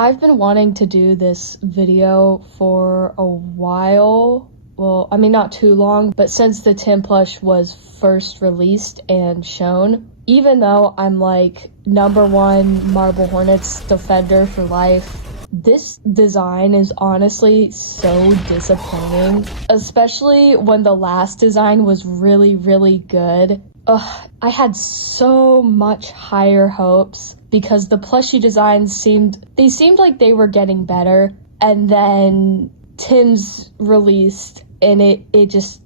I've been wanting to do this video for a while. Well, I mean, not too long, but since the Tim plush was first released and shown, even though I'm like #1 Marble Hornets defender for life, this design is honestly so disappointing, especially when the last design was really, really good. I had so much higher hopes because the plushie designs seemed like they were getting better, and then Tim's released and it just,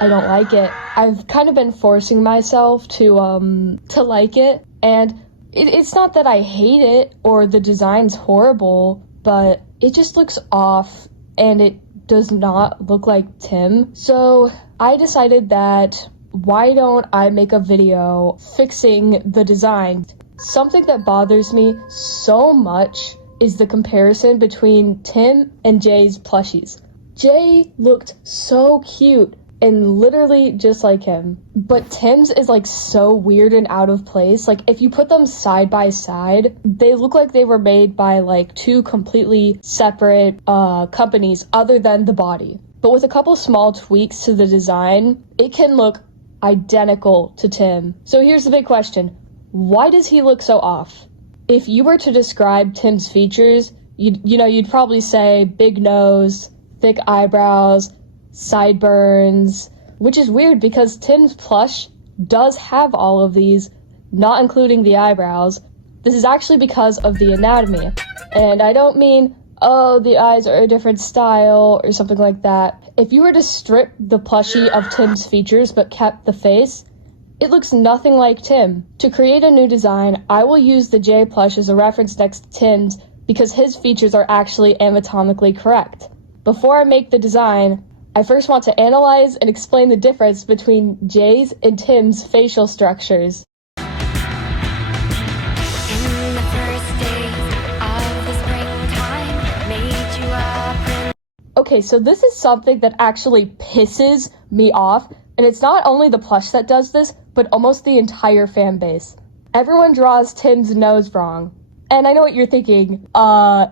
I don't like it. I've kind of been forcing myself to like it, and it's not that I hate it or the design's horrible, but it just looks off and it does not look like Tim. So I decided that why don't I make a video fixing the design? Something that bothers me so much is the comparison between Tim and Jay's plushies. Jay looked so cute and literally just like him, but Tim's is like so weird and out of place. Like if you put them side by side, they look like they were made by like two completely separate companies other than the body. But with a couple small tweaks to the design, it can look identical to Tim. So here's the big question. Why does he look so off? If you were to describe Tim's features, you'd probably say big nose, thick eyebrows, sideburns, which is weird because Tim's plush does have all of these, not including the eyebrows. This is actually because of the anatomy. And I don't mean, oh, the eyes are a different style or something like that. If you were to strip the plushie of Tim's features but kept the face, it looks nothing like Tim. To create a new design, I will use the J plush as a reference next to Tim's because his features are actually anatomically correct. Before I make the design, I first want to analyze and explain the difference between Jay's and Tim's facial structures. Okay, so this is something that actually pisses me off, and it's not only the plush that does this, but almost the entire fan base. Everyone draws Tim's nose wrong. And I know what you're thinking,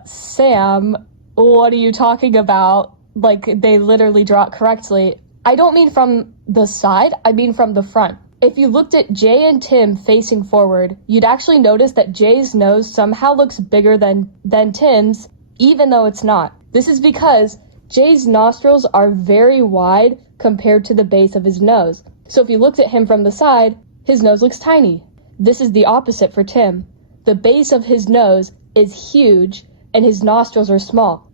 Sam, what are you talking about? Like, they literally draw it correctly. I don't mean from the side, I mean from the front. If you looked at Jay and Tim facing forward, you'd actually notice that Jay's nose somehow looks bigger than Tim's, even though it's not. This is because Jay's nostrils are very wide compared to the base of his nose. So if you looked at him from the side, his nose looks tiny. This is the opposite for Tim. The base of his nose is huge and his nostrils are small.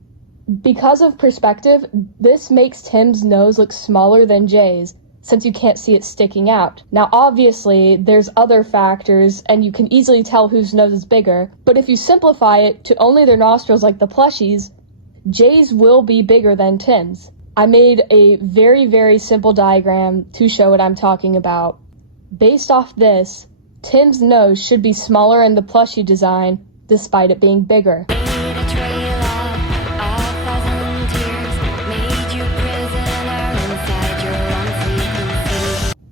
Because of perspective, this makes Tim's nose look smaller than Jay's, since you can't see it sticking out. Now obviously, there's other factors and you can easily tell whose nose is bigger, but if you simplify it to only their nostrils like the plushies, Jay's will be bigger than Tim's. I made a very, very simple diagram to show what I'm talking about. Based off this, Tim's nose should be smaller in the plushie design, despite it being bigger.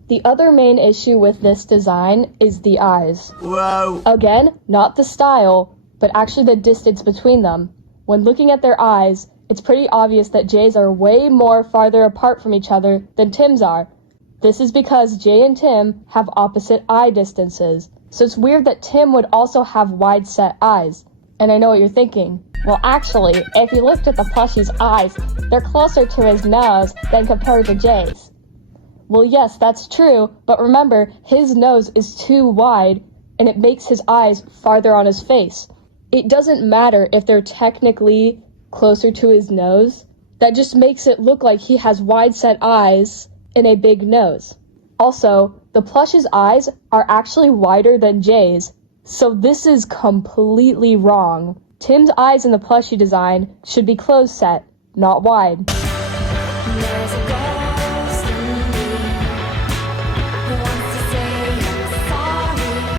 The other main issue with this design is the eyes. Whoa! Again, not the style, but actually the distance between them. When looking at their eyes, it's pretty obvious that Jay's are way more farther apart from each other than Tim's are. This is because Jay and Tim have opposite eye distances, so it's weird that Tim would also have wide-set eyes. And I know what you're thinking. Well, actually, if you looked at the plushie's eyes, they're closer to his nose than compared to Jay's. Well, yes, that's true, but remember, his nose is too wide, and it makes his eyes farther on his face. It doesn't matter if they're technically closer to his nose. That just makes it look like he has wide-set eyes and a big nose. Also, the plush's eyes are actually wider than Jay's, so this is completely wrong. Tim's eyes in the plushie design should be closed set, not wide.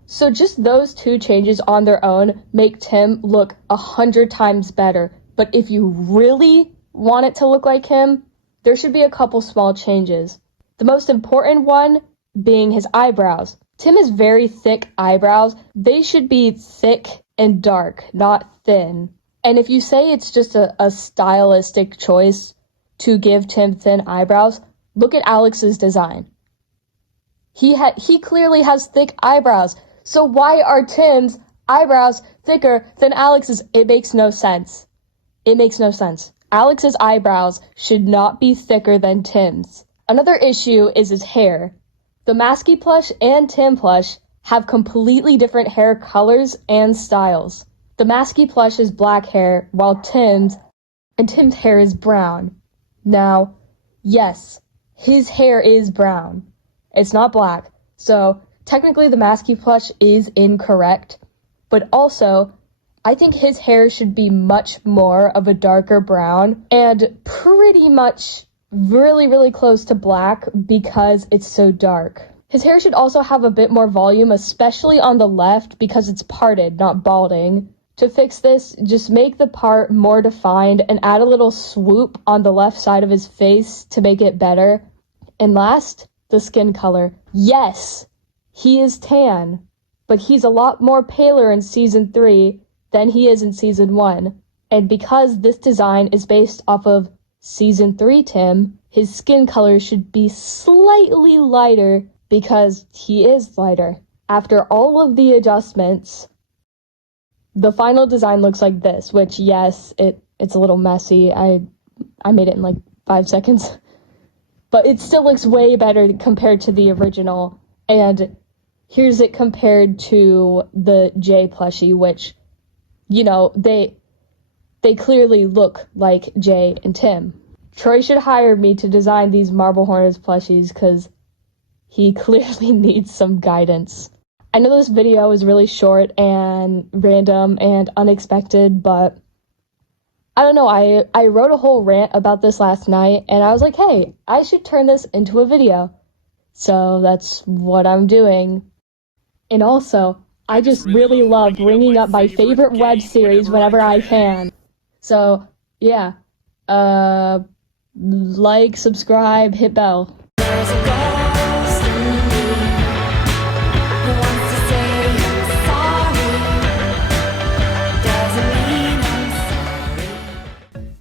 So just those two changes on their own make Tim look 100 times better. But if you really want it to look like him, there should be a couple small changes. The most important one being his eyebrows. Tim has very thick eyebrows. They should be thick and dark, not thin. And if you say it's just a stylistic choice to give Tim thin eyebrows, look at Alex's design. He clearly has thick eyebrows. So why are Tim's eyebrows thicker than Alex's? It makes no sense. It makes no sense. Alex's eyebrows should not be thicker than Tim's. Another issue is his hair. The Masky plush and Tim plush have completely different hair colors and styles. The Masky plush is black hair, while Tim's hair is brown. Now, yes, his hair is brown. It's not black. So technically the Masky plush is incorrect, but also I think his hair should be much more of a darker brown and pretty much really close to black because it's so dark. His hair should also have a bit more volume, especially on the left because it's parted, not balding. To fix this, just make the part more defined and add a little swoop on the left side of his face to make it better. And last, the skin color. Yes, he is tan, but he's a lot more paler in season 3 than he is in season 1. And because this design is based off of season 3 Tim, his skin color should be slightly lighter because he is lighter. After all of the adjustments, the final design looks like this, which yes, it's a little messy. I made it in like 5 seconds. But it still looks way better compared to the original. And here's it compared to the Jay plushie, which, you know, they clearly look like Jay and Tim. Troy should hire me to design these Marble Hornets plushies because he clearly needs some guidance. I know this video is really short and random and unexpected, but I don't know, I wrote a whole rant about this last night, and I was like, hey, I should turn this into a video. So that's what I'm doing. And also, I just really love bringing up my favorite web series whenever I can. So, yeah. Like, subscribe, hit bell.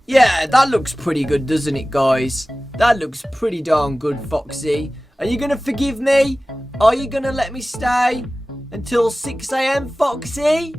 Yeah, that looks pretty good, doesn't it, guys? That looks pretty darn good, Foxy. Are you going to forgive me? Are you going to let me stay until 6 AM, Foxy?